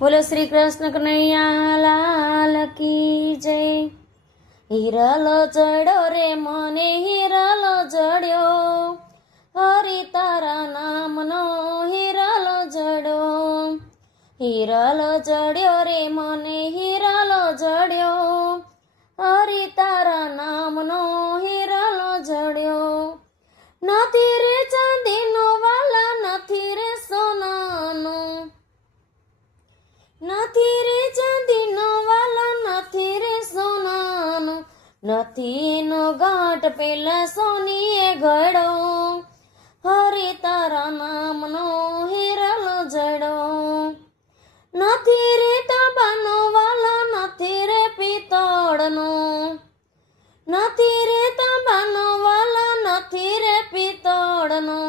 બોલો શ્રી કૃષ્ણ કનૈયા લાલ કી જય। હિરલો ચડ્યો રે મને હિરલો ચડ્યો, હરિ તારા નામનો હિરલો ચડ્યો। હિરલો ચડ્યો રે મને હિરલો ચડ્યો, હરિ તારા નામનો હિરલો ચડ્યો। નથી રે ચાંદીનો વાલા નથી રે સોનાનો, નથી રે ચાંદીનો વાલા નથી રે સોનાનો, નથી એનો ગાંઠ પેલા સોનીએ ઘડો, હરિ તારા નામનો હિરલો જડો। નથી રે તાંબાનો વાલા નથી રે પિત્તળનો, નથી રે તાંબાનો વાલા નથી રે પિત્તળનો,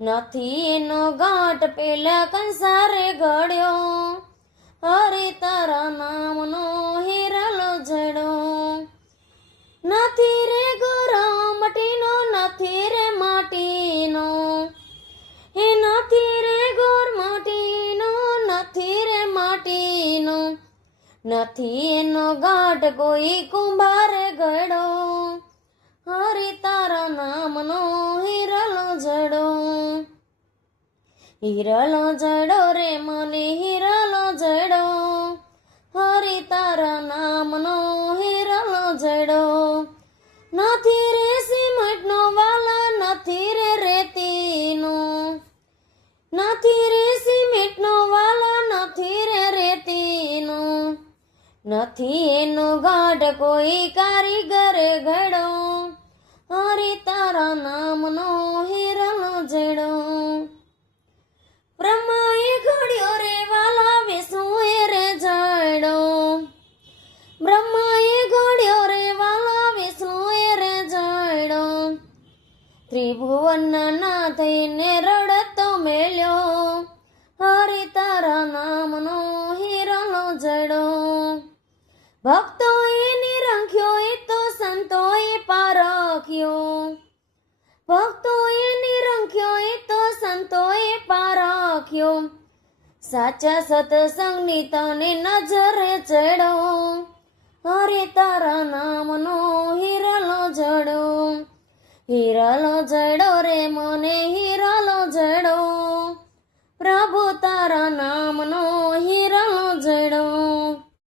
નથી એનો ગાંઠ પેલા કંસારે ઘડ્યો, હરિ તારા નામનો હિરલો જડો। નથી રે ગોરમટીનો નથી રે માટીનો, એ નથી રે ગોરમટીનો નથી રે માટીનો, નથી એનો ગાંઠ કોઈ કુંભારે ઘડો, હરિ તારા નામનો હિરલો જડો। હિરલો જડો રે મને હિરલો જડો, હરિ તારા નામનો હિરલો જડો। નથી રે સિમેન્ટનો વાલા નથી રે રેતીનો, નથી રે સિમેન્ટનો વાલા નથી રે રેતીનો, નથી એનો ગાંઠ કોઈ કારીગરે ઘડો, હરિ તારા નામનો હિરલો જડો। બ્રહ્માએ ઘડ્યો રે વાલા વિષ્ણુએ રે જડો, બ્રહ્માએ ઘડ્યો રે વાલા વિષ્ણુએ રે જડો, ત્રિભુવનના નાથને રડતો મેલ્યો, હરિ તારા નામનો હિરલો જડો। ભક્તોએ નિરંખ્યો એ તો સંતોએ પારખ્યો, ભક્તોએ નિરંખ્યો એ તો સંતોએ પારખ્યો, સાચા સત્સંગની તને નજરે ચડો, હરિ તારા નામનો હિરલો જડો। હિરલો જડો રે મને